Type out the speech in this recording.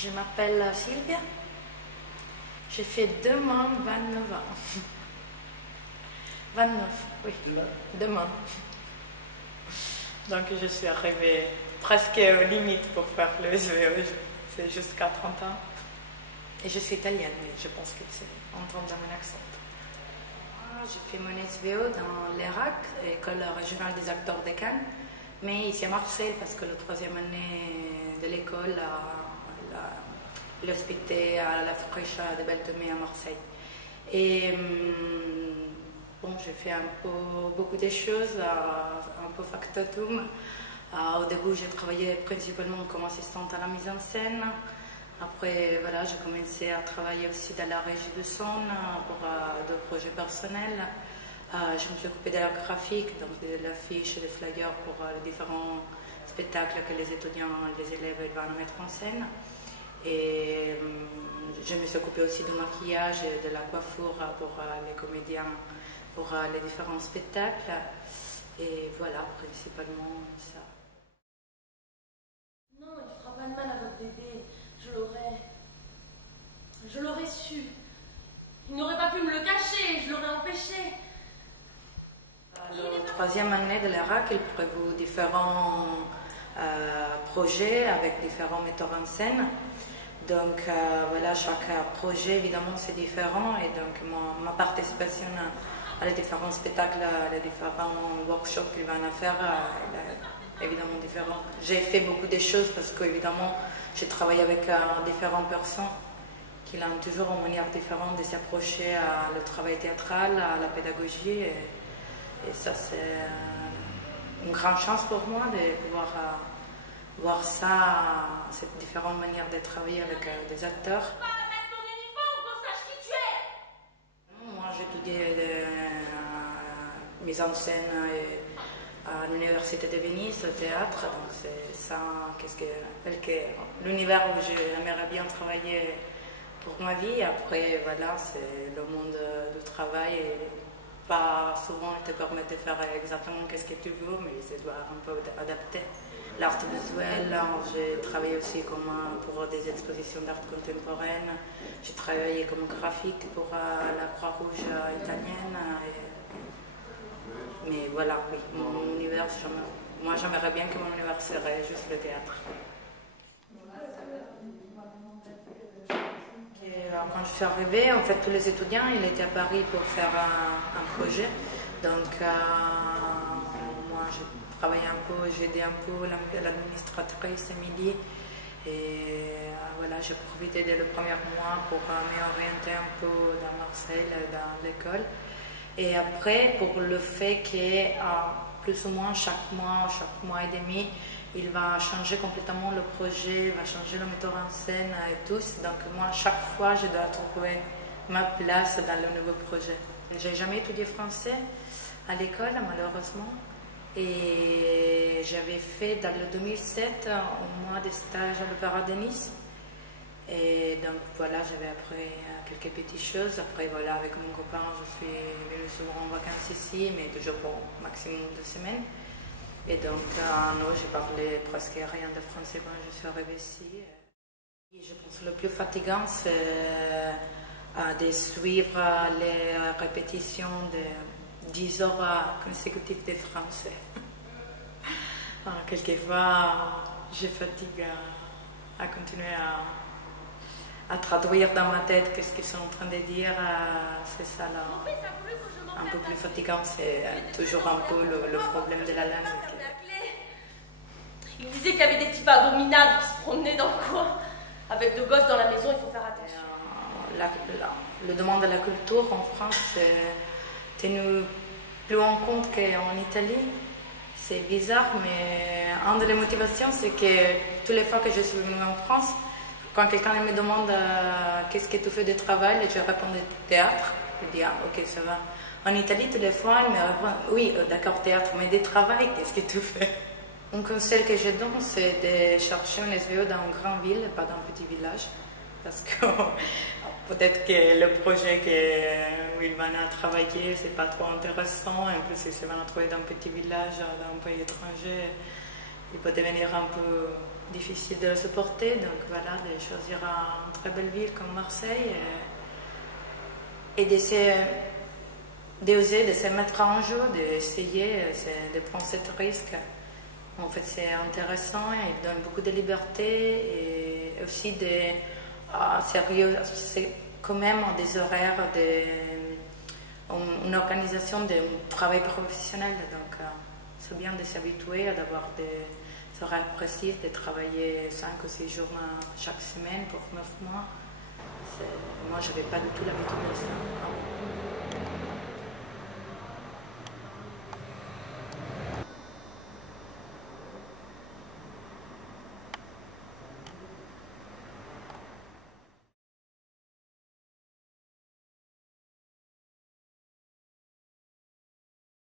Je m'appelle Sylvia. J'ai fait demain 29 ans. 29, oui. Demain. Donc je suis arrivée presque aux limites pour faire le SVO. C'est jusqu'à 30 ans. Et je suis italienne, mais je pense que c'est entendre dans mon accent. J'ai fait mon SVO dans l'ERAC, École régionale des acteurs de Cannes, mais ici à Marseille, parce que la troisième année de l'école l'hospité à la Freccia de Beltomé à Marseille. Et bon, j'ai fait beaucoup de choses, un peu factotum. Au début, j'ai travaillé principalement comme assistante à la mise en scène. Après, voilà, j'ai commencé à travailler aussi dans la régie de son pour d'autres projets personnels. Je me suis occupée de la graphique, donc de l'affiche et des flyers pour les différents spectacles que les étudiants, les élèves vont mettre en scène. Et je me suis occupée aussi du maquillage et de la coiffure pour les comédiens, pour les différents spectacles. Et voilà, principalement ça. Non, il fera pas de mal à votre bébé. Je l'aurais su. Il n'aurait pas pu me le cacher, je l'aurais empêché. La troisième année de l'ERAC, il prévoit différents projets avec différents metteurs en scène. Donc voilà, chaque projet évidemment c'est différent et donc ma participation à les différents spectacles, les différents workshops qu'il va en faire est évidemment différente. J'ai fait beaucoup de choses parce qu'évidemment j'ai travaillé avec différentes personnes qui ont toujours une manière différente de s'approcher à le travail théâtral, à la pédagogie et ça c'est une grande chance pour moi de pouvoir voir ça, cette différente manière de travailler avec des acteurs. Moi, j'ai étudié mise en scène à l'université de Venise, au théâtre, donc c'est ça, l'univers où j'aimerais bien travailler pour ma vie. Après, voilà, c'est le monde du travail et pas souvent te permettre de faire exactement ce que tu veux, mais ça doit un peu adapter. L'art visuel, j'ai travaillé aussi pour des expositions d'art contemporaine. J'ai travaillé comme graphique pour la Croix-Rouge italienne. Mais voilà, oui, mon univers, moi j'aimerais bien que mon univers serait juste le théâtre. Quand je suis arrivée, en fait, tous les étudiants, ils étaient à Paris pour faire un projet. Donc, moi, j'ai travaillé un peu, j'ai aidé un peu l'administratrice Émilie. Et voilà, j'ai profité dès le premier mois pour m'orienter un peu dans Marseille, dans l'école. Et après, pour le fait que plus ou moins chaque mois et demi, il va changer complètement le projet, il va changer le metteur en scène et tout. Donc moi, chaque fois, je dois trouver ma place dans le nouveau projet. J'ai jamais étudié français à l'école, malheureusement. Et j'avais fait dans le 2007 un mois de stage à l'Opéra de Nice. Et donc voilà, j'avais appris quelques petites choses. Après voilà, avec mon copain, je suis venue souvent en vacances ici, mais toujours pour maximum 2 semaines. Et donc non, j'ai parlé presque rien de français quand je suis arrivée ici. Et je pense que le plus fatigant, c'est de suivre les répétitions de 10 heures consécutives de français. Alors, quelquefois, je fatigue à continuer à traduire dans ma tête qu'est-ce qu'ils sont en train de dire. C'est ça là. Un peu plus fatigant, c'est toujours un peu le problème de la langue. Il disait qu'il y avait des types abominables qui se promenaient dans le coin. Avec 2 gosses dans la maison, il faut faire attention. Le domaine de la culture en France, c'est tenu plus en compte qu'en Italie. C'est bizarre, mais une des motivations, c'est que toutes les fois que je suis venue en France, quand quelqu'un me demande qu'est-ce que tu fais de travail, je réponds de théâtre. Je dis, ah, ok, ça va. En Italie, toutes les fois, elle me répond, oui, d'accord, théâtre, mais de travail, qu'est-ce que tu fais? Un conseil que je donne, c'est de chercher un SVO dans une grande ville et pas dans un petit village. Parce que peut-être que le projet où ils vont travailler, c'est pas trop intéressant. En plus, ils se vont trouver dans un petit village, dans un pays étranger. il peut devenir un peu difficile de le supporter. Donc voilà, de choisir une très belle ville comme Marseille et d'oser de se mettre en jeu, d'essayer, de prendre ce risque. En fait, c'est intéressant, il donne beaucoup de liberté et aussi sérieux, c'est quand même des horaires, une organisation de travail professionnel. Donc, c'est bien de s'habituer à avoir des horaires précis, de travailler 5 ou 6 jours chaque semaine pour 9 mois. Moi, je n'avais pas du tout l'habitude de ça.